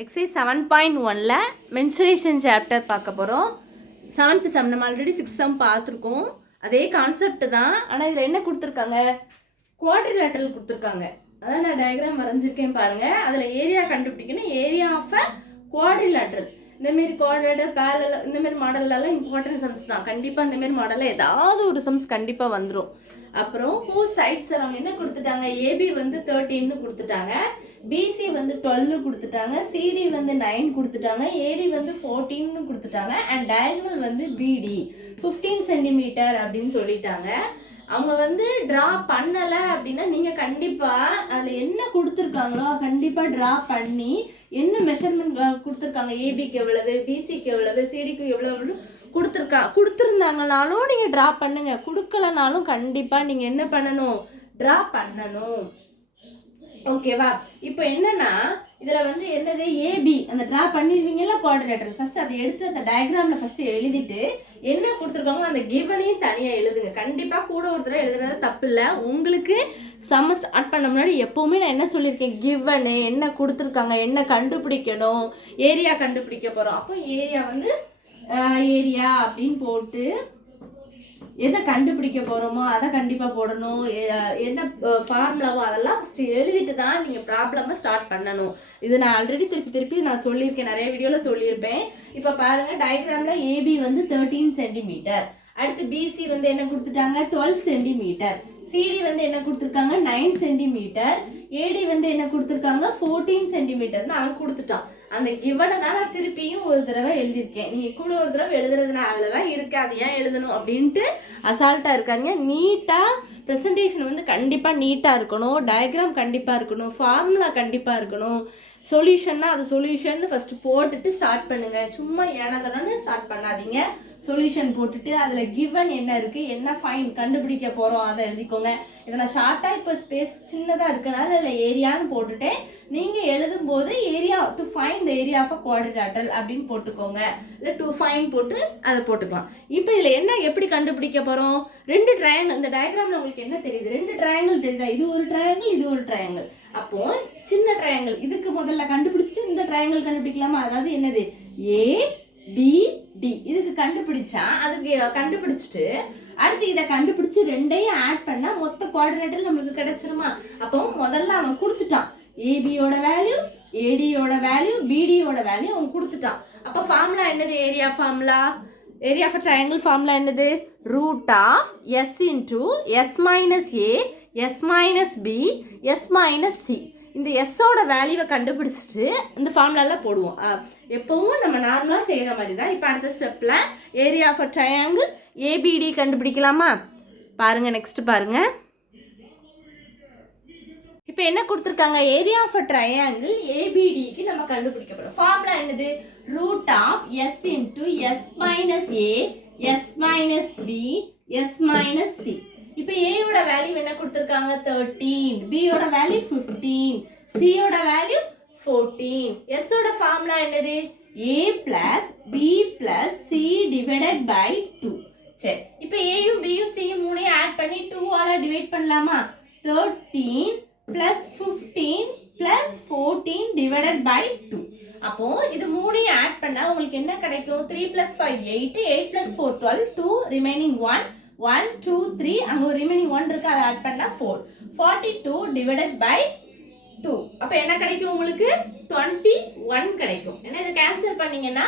Exercise 7.1ல mensuration chapter பார்க்க போகிறோம். 7th some நம்ம ஆல்ரெடி 6th சம் பார்த்துருக்கோம். அதே கான்செப்ட் தான். ஆனால் இதில் என்ன கொடுத்துருக்காங்க, குவாட்ரிலேட்டரல் கொடுத்துருக்காங்க. அதான் நான் டயக்ராம் வரைஞ்சிருக்கேன் பாருங்கள். அதில் ஏரியா கண்டுபிடிக்கணும். Area of a quadrilateral. இந்தமாரி குவாட்ரிலேட்டர் பேரலல் இந்தமாரி மாடல்லாம் இம்பார்ட்டன்ட் சம்ஸ் தான். கண்டிப்பாக இந்தமாரி மாடலில் ஏதாவது ஒரு சம்ஸ் கண்டிப்பாக வந்துடும். அப்புறம் ஹூ சைட்ஸ் அவங்க என்ன கொடுத்துட்டாங்க, ஏபி வந்து 13ன்னு கொடுத்துட்டாங்க, பிசி வந்து 12 கொடுத்துட்டாங்க, சிடி வந்து 9 கொடுத்துட்டாங்க, ஏடி வந்து 14ன்னு கொடுத்துட்டாங்க, அண்ட் டயகனல் வந்து பிடி 15 சென்டிமீட்டர் அப்படின்னு சொல்லிட்டாங்க. அவங்க வந்து ட்ரா பண்ணலை அப்படின்னா நீங்கள் கண்டிப்பாக அதில் என்ன கொடுத்துருக்காங்களோ கண்டிப்பாக ட்ரா பண்ணி என்ன மெஷர்மெண்ட் கொடுத்துருக்காங்க, ஏபிக்கு எவ்வளவு, பிசிக்கு எவ்வளவு, சிடிக்கு எவ்வளவு கொடுத்துருந்தாங்கனாலும் நீங்கள் ட்ரா பண்ணுங்க. கொடுக்கலனாலும் கண்டிப்பாக நீங்கள் என்ன பண்ணணும், ட்ரா பண்ணணும். ஓகேவா? இப்போ என்னன்னா இதில் வந்து என்னது ஏபி அந்த ட்ரா பண்ணிடுவீங்கல்ல குவாட்ரிலேட்டரல். ஃபர்ஸ்ட் அதை எடுத்து அந்த டயக்ராமில் ஃபர்ஸ்ட் எழுதிட்டு என்ன கொடுத்துருக்காங்க அந்த கிவனையும் தனியாக எழுதுங்க. கண்டிப்பாக கூட ஒரு தடவை எழுதுறது தப்பு இல்லை. உங்களுக்கு சம்ம ஸ்டார்ட் பண்ண முன்னாடி எப்போவுமே நான் என்ன சொல்லியிருக்கேன், கிவனு என்ன கொடுத்துருக்காங்க, என்ன கண்டுபிடிக்கணும், ஏரியா கண்டுபிடிக்க போகிறோம். அப்போ ஏரியா வந்து ஏரியா அப்படின்னு போட்டு எதை கண்டுபிடிக்க போகிறோமோ அதை கண்டிப்பாக போடணும். என்ன ஃபார்முலாவோ அதெல்லாம் ஃபஸ்ட்டு எழுதிட்டு தான் நீங்கள் ப்ராப்ளமாக ஸ்டார்ட் பண்ணணும். இது நான் ஆல்ரெடி திருப்பி நான் சொல்லியிருக்கேன், நிறைய வீடியோவில் சொல்லியிருப்பேன். இப்போ பாருங்கள், டயக்ராமில் ஏபி வந்து 13 சென்டிமீட்டர், அடுத்து பிசி வந்து என்ன கொடுத்துட்டாங்க 12 சென்டிமீட்டர், சிடி வந்து என்ன கொடுத்துருக்காங்க 9 சென்டிமீட்டர், ஏடி வந்து என்ன கொடுத்துருக்காங்க 14 சென்டிமீட்டர்னு அவன் கொடுத்துட்டான். அந்த கிவனை தான் நான் திருப்பியும் ஒரு தடவை எழுதியிருக்கேன். நீங்கள் கூட ஒரு தடவை எழுதுறதுனா அதில் தான் இருக்குது, அது ஏன் எழுதணும் அப்படின்ட்டு அசால்ட்டாக இருக்காங்க. நீட்டாக ப்ரெசன்டேஷன் வந்து கண்டிப்பாக நீட்டாக இருக்கணும், டயக்ராம் கண்டிப்பாக இருக்கணும், ஃபார்முலா கண்டிப்பாக இருக்கணும். சொல்யூஷன்னா அது சொல்யூஷன் ஃபஸ்ட்டு போட்டுட்டு ஸ்டார்ட் பண்ணுங்கள். சும்மா ஏனதானு ஸ்டார்ட் பண்ணாதீங்க. சொல்யூஷன் போட்டுட்டு அதில் கிவன் என்ன இருக்குது, என்ன ஃபைன் கண்டுபிடிக்க போகிறோம் அதை எழுதிக்கோங்க. இதை நான் ஷார்ட்டாக இப்போ ஸ்பேஸ் சின்னதாக இருக்கனால இல்லை ஏரியான்னு போட்டுட்டேன். நீங்கள் எழுதும்போது area to find the area of a quadrilateral அப்படின்னு போட்டுக்கோங்க, இல்லை டு ஃபைன் போட்டு அதை போட்டுக்கலாம். இப்போ இதில் என்ன எப்படி கண்டுபிடிக்க போகிறோம், ரெண்டு ட்ரையாங்கிள். இந்த டயக்ராமில் உங்களுக்கு என்ன தெரியுது, ரெண்டு ட்ரையாங்கிள் தெரியுதா, இது ஒரு ட்ரையாங்கிள், இது ஒரு ட்ரையாங்கிள். அப்போது சின்ன ட்ரையாங்கிள் இதுக்கு முதல்ல கண்டுபிடிச்சிட்டு இந்த ட்ரையாங்கிள் கண்டுபிடிக்கலாமா, அதாவது என்னது ஏ பி டி இதுக்கு கண்டுபிடிச்சா அதுக்கு கண்டுபிடிச்சிட்டு அடுத்து இதை கண்டுபிடிச்சு ரெண்டையும் ஆட் பண்ணா மொத்த குவாட்ரிலேட்டரல் நம்மளுக்கு கிடைச்சிருமா. அப்போ முதல்ல அவன் கொடுத்துட்டான் ஏபியோட வேல்யூ, ஏடியோட வேல்யூ, பிடியோட வேல்யூ அவன் கொடுத்துட்டான். அப்போ ஃபார்முலா என்னது, area formula, area of triangle formula என்னது, root of S into S minus A S minus B S minus C. இந்த எஸ்ஸோட வேல்யூவை கண்டுபிடிச்சிட்டு இந்த ஃபார்முலாவில் போடுவோம். எப்போவும் நம்ம நார்மலாக செய்கிற மாதிரி தான். இப்போ அடுத்த ஸ்டெப்பில் area of a triangle ABD கண்டுபிடிக்கலாமா. பாருங்கள், நெக்ஸ்ட் பாருங்கள். இப்போ என்ன கொடுத்துருக்காங்க, ஏரியா ஆஃப் அ ட்ரையாங்கிள் ஏபிடிக்கு நம்ம கண்டுபிடிக்க போகிறோம். ஃபார்முலா என்னது, root of S into S minus A S minus B S minus C. இப்போ ஏயோட வேல்யூ என்ன கொடுத்துருக்காங்க 13, பியோட வேல்யூ 15, சியோட வேல்யூ 14. எஸ்ஸோட ஃபார்முலா என்னது, A plus B plus C divided by 2. சரி, இப்போ ஏயும் பியும் சியும் மூணையும் ஆட் பண்ணி 2ஆல் டிவைட் பண்ணலாமா. 13 பிளஸ் 15 பிளஸ் 14 டிவைடட் பை 2. அப்போ இது மூணையும் ஆட் பண்ணால் உங்களுக்கு என்ன கிடைக்கும், 3 + 5 8, 8 + 4 12, 2 ரிமைனிங் 1 1 2 3, அங்கே ஒரு ரிமைனிங் 1 இருக்குது, அதை ஆட் பண்ணால் 4, 42 டிவைடட் பை 2. அப்போ என்ன கிடைக்கும் உங்களுக்கு 21 கிடைக்கும். ஏன்னா இதை கேன்சல் பண்ணீங்கன்னா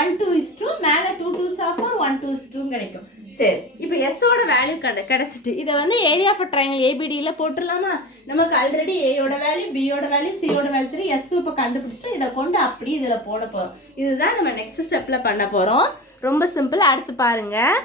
1 2 is 2, மேலே 2 2s are 4, 1 2 is 2 கிடைக்கும். சரி, இப்போ எஸ்ஸோட வேல்யூ கிடைச்சிட்டு இதை வந்து ஏரியா ஆஃப் ட்ரையாங்கிள் ஏபிடியில் போட்டுடலாமா. நமக்கு ஆல்ரெடி ஏயோட வேல்யூ, பியோட வேல்யூ, சியோட வேல்யூ 3, எஸ் இப்போ கண்டுபிடிச்சிட்டு இதை கொண்டு அப்படி இதில் போட போகிறோம். இதுதான் நம்ம நெக்ஸ்ட் ஸ்டெப்பில் பண்ண போகிறோம். ரொம்ப சிம்பிள். அடுத்து பாருங்கள்,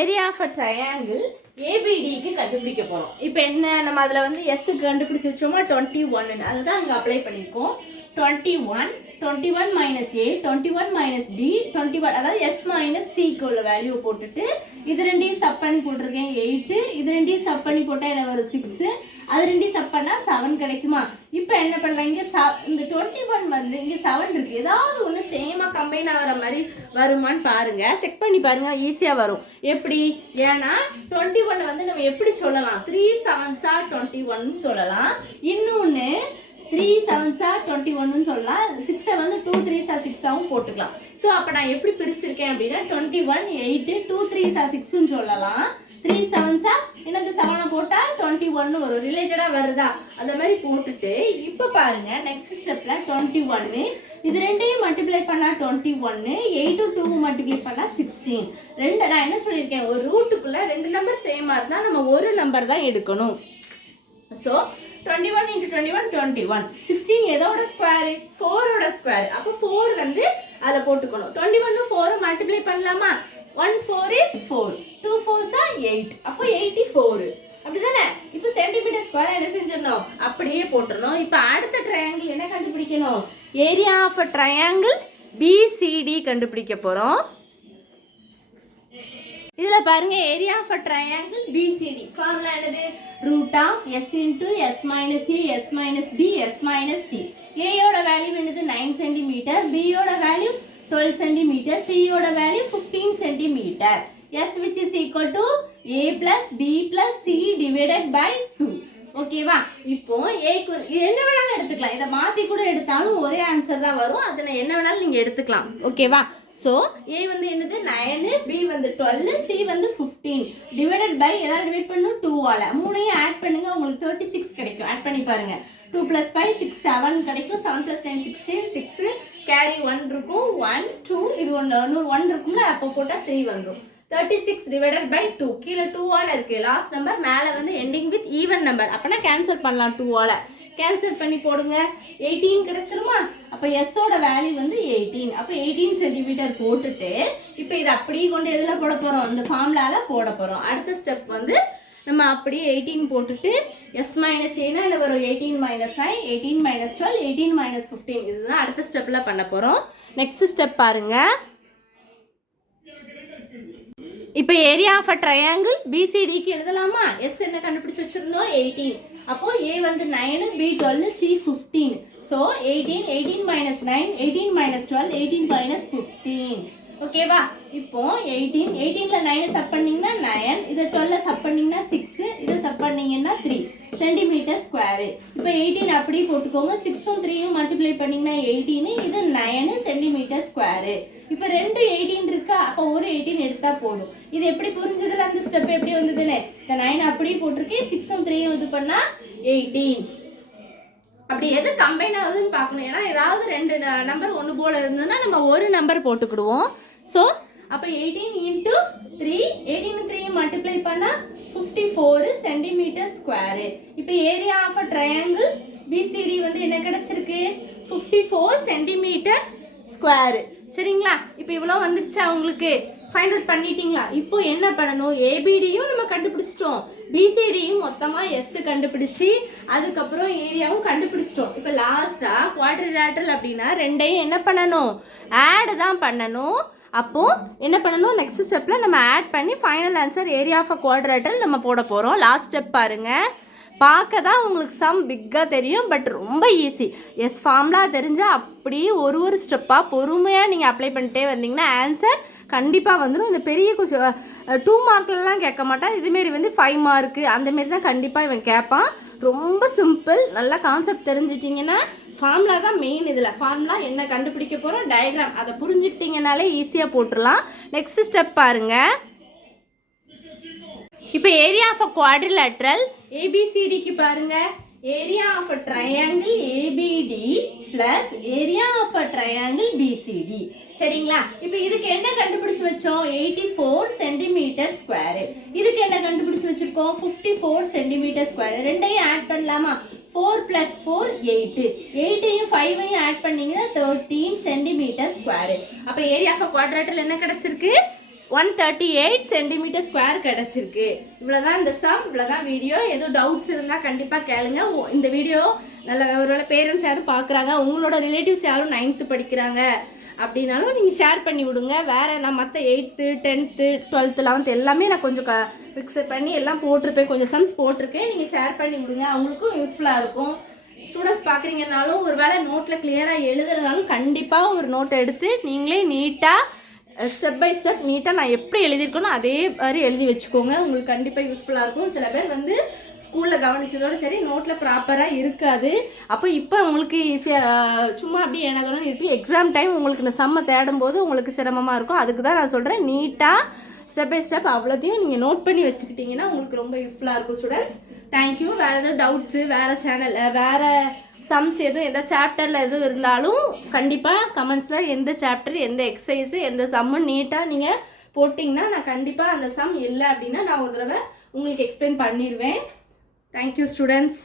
ஏரியா ஆஃப் அ ட்ரையாங்கிள் ஏபிடிக்கு கண்டுபிடிக்க போகிறோம். இப்போ என்ன, நம்ம அதில் வந்து எஸ்ஸுக்கு கண்டுபிடிச்சி வச்சோமா 21, அதுதான் அங்கே அப்ளை பண்ணியிருக்கோம். 21 மைனஸ் ஏ 21 மைனஸ் பி 21, அதாவது எஸ் மைனஸ் சிக்கு உள்ள வேல்யூ போட்டுட்டு இது ரெண்டையும் சப் பண்ணி போட்டிருக்கேன் 8, இது ரெண்டையும் சப் பண்ணி போட்டால் என்ன வரும் 6, அது ரெண்டையும் சப் பண்ணால் 7 கிடைக்குமா. இப்போ என்ன பண்ணலாம், இங்கே இந்த 21 வந்து இங்கே 7 இருக்குது, ஏதாவது ஒன்று சேமாக கம்பைன் ஆகிற மாதிரி வருமானு பாருங்கள், செக் பண்ணி பாருங்கள், ஈஸியாக வரும். எப்படி, ஏன்னா 21 வந்து நம்ம எப்படி சொல்லலாம், 3 7s are 21 சொல்லலாம். இன்னொன்று 3 7s are 21 சொல்லலாம். 6 வந்து 2 3s are 6 போட்டுக்கலாம். ஸோ அப்போ நான் எப்படி பிரிச்சிருக்கேன் அப்படின்னா 21 8 2 3s are 6 சொல்லலாம். 3 7s are என்னது 7 போட்டால் 21 வரும். ரிலேட்டடாக வருதா அந்த மாதிரி போட்டுட்டு இப்போ பாருங்க நெக்ஸ்ட் ஸ்டெப்ல 21 இது ரெண்டையும் மல்டிப்ளை பண்ணால் 21 8 2 மல்டிப்ளை பண்ணால் 16. நான் என்ன சொல்லியிருக்கேன், ஒரு ரூட்டுக்குள்ளே 2 நம்பர் சேமாக இருந்தால் நம்ம ஒரு நம்பர் தான் எடுக்கணும். ஸோ 21 × 21 21. 16 எதோட ஸ்கொயர், 4ஓட ஸ்கொயர். அப்போ 4 வந்து அதில் போட்டுக்கணும். 21 4 மல்டிப்ளை பண்ணலாமா, 1 4 is 4 2 4s are 8 அப்போ 84 அப்படிதானே. இப்போ சென்டிமீட்டர் ஸ்கொயர் என்ன செஞ்சிடணும், அப்படியே போட்டுடணும். இப்போ அடுத்த ட்ரையாங்கிள் என்ன கண்டுபிடிக்கணும், area of a triangle BCD கண்டுபிடிக்க போகிறோம். இதில் பாருங்க area of a triangle BCD formula என்னது, root of S into S minus A S minus B S minus C. ஏயோட வேல்யூ என்னது 9 சென்டிமீட்டர், பியோட வேல்யூ 12 சென்டிமீட்டர், சியோட value 15 centimetre. S which is equal to a plus b plus c divided by 2. ஓகேவா. இப்போ ஏக்கு என்ன வேணாலும் எடுத்துக்கலாம், இதை மாற்றி கூட எடுத்தாலும் ஒரே ஆன்சர் தான் வரும். அதில் என்ன வேணாலும் நீங்கள் எடுத்துக்கலாம். ஓகேவா. ஸோ ஏ வந்து என்னது 9, பி வந்து 12, சி வந்து 15 டிவைடட் பை எதாவது டிவைட் பண்ணணும் 2ஆல். மூணையும் ஆட் பண்ணுங்க, உங்களுக்கு 36 கிடைக்கும். ஆட் பண்ணி பாருங்க. 2 + 5 6 7 கிடைக்கும். 7 + 9 16 6 கேரி 1 இருக்கும். 1 2 இது ஒன்று 1 இருக்கும்ல, அப்போ போட்டால் 3 வந்துடும். 36 டிவைடட் பை 2 கீழே 2ஆல் இருக்கு லாஸ்ட் நம்பர், மேலே வந்து எண்டிங் வித் ஈவன் நம்பர். அப்போனா கேன்சல் பண்ணலாம். 2ஆல் கேன்சல் பண்ணி போடுங்க, 18 கிடைச்சிருமா. அப்போ எஸ்ஸோட வேல்யூ வந்து 18. அப்போ 18 சென்டிமீட்டர் போட்டுட்டு இப்போ இதை அப்படியே கொண்டு எதில் போட போகிறோம், இந்த ஃபார்முலாவில் போட போகிறோம். அடுத்த ஸ்டெப் வந்து நம்ம அப்படியே 18 போட்டுட்டு எஸ் மைனஸ் ஏன்னா என்ன வரும், 18 - 9 18 - 12 18 - 15. இதுதான் அடுத்த ஸ்டெப்பில் பண்ண போகிறோம். நெக்ஸ்ட் ஸ்டெப் பாருங்க. இப்போ ஏரியா ஆஃப் அ ட்ரையாங்கிள் பிசிடிக்கு எழுதலாமா. எஸ் என்ன கண்டுபிடிச்சு வச்சிருந்தோம் 18. அப்போ ஏ வந்து 9, பி 12, சி 15. ஸோ 18 18 - 9 18 - 12 18 - 15. ஓகேவா. இப்போ 18ல 9 சப் பண்ணிங்கன்னா 9, இதை 12 சப் பண்ணிங்கன்னா 6, இதை சப் பண்ணிங்கன்னா 3 சென்டிமீட்டர் ஸ்கொயரு. இப்போ 18 அப்படியே போட்டுக்கோங்க. 6ம் 3யும் மல்டிப்ளை பண்ணிங்கன்னா 18, இது 9 சென்டிமீட்டர் ஸ்கொயரு. இப்போ 2 18 இருக்கா, அப்போ ஒரு 18 எடுத்தால் போதும். இது எப்படி புரிஞ்சதில்ல, அந்த ஸ்டெப் எப்படி வந்ததுன்னு. இந்த 9 அப்படியே போட்டிருக்கேன், 6ம் 3யும் இது பண்ணால் 18. அப்படி எது கம்பைன் ஆகுதுன்னு பார்க்கணும். ஏன்னா ஏதாவது 2 நம்பர் ஒன்று போல் இருந்ததுன்னா நம்ம ஒரு நம்பர் போட்டுக்கிடுவோம். ஸோ அப்போ 18 × 3 18 3 மல்டிப்ளை பண்ணால் 54 சென்டிமீட்டர் ஸ்கொயரு. இப்போ area of a triangle BCD வந்து என்ன கிடச்சிருக்கு, 54 சென்டிமீட்டர் ஸ்கொயரு. சரிங்களா. இப்போ இவ்வளோ வந்துடுச்சா உங்களுக்கு, ஃபைண்ட் அவுட் பண்ணிட்டீங்களா. இப்போ என்ன பண்ணணும், ஏபிடியும் நம்ம கண்டுபிடிச்சிட்டோம், பிசிடியும் மொத்தமாக எஸ் கண்டுபிடிச்சி அதுக்கப்புறம் ஏரியாவும் கண்டுபிடிச்சிட்டோம். இப்போ லாஸ்ட்டாக குவாட்ரிலேட்ரல் அப்படின்னா ரெண்டையும் என்ன பண்ணணும், ஆட் தான் பண்ணணும். அப்போது என்ன பண்ணணும், நெக்ஸ்ட் ஸ்டெப்பில் நம்ம ஆட் பண்ணி final answer area of a quadrilateral நம்ம போட போகிறோம். லாஸ்ட் ஸ்டெப் பாருங்கள். பார்க்க தான் உங்களுக்கு சம் பிக்காக தெரியும், பட் ரொம்ப ஈஸி. எஸ் ஃபார்முலா தெரிஞ்சால் அப்படியே ஒரு ஸ்டெப்பாக பொறுமையாக நீங்கள் அப்ளை பண்ணிட்டே வந்தீங்கன்னா ஆன்சர் கண்டிப்பாக வந்துடும். இந்த பெரிய 2 மார்க்லலாம் கேட்க மாட்டான், இதுமாரி வந்து 5 மார்க்கு அந்தமாரி தான் கண்டிப்பாக இவன் கேட்பான். ரொம்ப சிம்பிள். நல்லா கான்செப்ட் தெரிஞ்சிட்டிங்கன்னா ஃபார்முலா தான் மெயின். இதில் ஃபார்முலா என்ன கண்டுபிடிக்க போகிறோம், டயக்ராம், அதை புரிஞ்சுக்கிட்டிங்கனாலே ஈஸியாக போட்டுடலாம். நெக்ஸ்ட் ஸ்டெப் பாருங்கள். இப்போ ஏரியா ஆஃப் அ குவாட்ரிலேட்ரல் ஏபிசிடிக்கு பாருங்க, area of a triangle ABD plus area of a triangle BCD. சரிங்களா. இப்போ இதுக்கு என்ன கண்டுபிடிச்சு வச்சோம், 84 சென்டிமீட்டர் ஸ்கொயரு. இதுக்கு என்ன கண்டுபிடிச்சு வச்சிருக்கோம், 54 சென்டிமீட்டர் ஸ்கொயர். ரெண்டையும் ஆட் பண்ணலாமா, 4 + 4 8, 8யும் 5யும் ஆட் பண்ணிங்கன்னா 13 சென்டிமீட்டர் ஸ்கொயரு. அப்போ ஏரியா ஆஃப் அ குவாட்ரிலேட்ரல் என்ன கிடச்சிருக்கு, 138 சென்டிமீட்டர் ஸ்கொயர் கிடச்சிருக்கு. இவ்வளோதான் இந்த சம், இவ்வளோதான் வீடியோ. எதுவும் டவுட்ஸ் இருந்தால் கண்டிப்பாக கேளுங்க. இந்த வீடியோ நல்ல ஒருவேளை பேரண்ட்ஸ் யாரும் பார்க்குறாங்க, உங்களோட ரிலேட்டிவ்ஸ் யாரும் 9th படிக்கிறாங்க அப்படின்னாலும் நீங்கள் ஷேர் பண்ணி விடுங்க. வேறு நான் மற்ற 8th 10th 12th 11th எல்லாமே நான் கொஞ்சம் ஃபிக்ஸ் பண்ணி எல்லாம் போட்டிருப்பேன், கொஞ்சம் சம்ஸ் போட்டிருக்கேன். நீங்கள் ஷேர் பண்ணி விடுங்க, அவங்களுக்கும் யூஸ்ஃபுல்லாக இருக்கும். ஸ்டூடெண்ட்ஸ் பார்க்குறீங்கனாலும் ஒரு வேளை நோட்டில் கிளியராக எழுதுறதுனாலும் கண்டிப்பாக ஒரு நோட்டை எடுத்து நீங்களே நீட்டாக ஸ்டெப் பை ஸ்டெப் நீட்டாக நான் எப்படி எழுதியிருக்கேனோ அதே மாதிரி எழுதி வச்சுக்கோங்க. உங்களுக்கு கண்டிப்பாக யூஸ்ஃபுல்லாக இருக்கும். சில பேர் வந்து ஸ்கூலில் கவனிச்சதோடு சரி நோட்டில் ப்ராப்பராக இருக்காது. அப்போ இப்போ உங்களுக்கு சும்மா அப்படியே ஏனாதோன்னு இருப்பி எக்ஸாம் டைம் உங்களுக்கு இந்த சம்மை தேடும்போது உங்களுக்கு சிரமமாக இருக்கும். அதுக்கு தான் நான் சொல்கிறேன், நீட்டாக ஸ்டெப் பை ஸ்டெப் அவ்வளோத்தையும் நீங்கள் நோட் பண்ணி வச்சுக்கிட்டிங்கன்னா உங்களுக்கு ரொம்ப யூஸ்ஃபுல்லாக இருக்கும் ஸ்டூடெண்ட்ஸ். தேங்க்யூ. வேறு எதுவும் டவுட்ஸு, வேறு சேனல், வேறு சம்ஸ் எதுவும் எந்த சாப்டரில் எதுவும் இருந்தாலும் கண்டிப்பாக கமெண்ட்ஸில் எந்த சாப்டர், எந்த எக்ஸசைஸு, எந்த சம்மு நீட்டாக நீங்கள் போட்டிங்கன்னா நான் கண்டிப்பாக அந்த சம் இல்லை அப்படின்னா நான் ஒரு தடவை உங்களுக்கு எக்ஸ்பிளைன் பண்ணிடுவேன். Thank you students.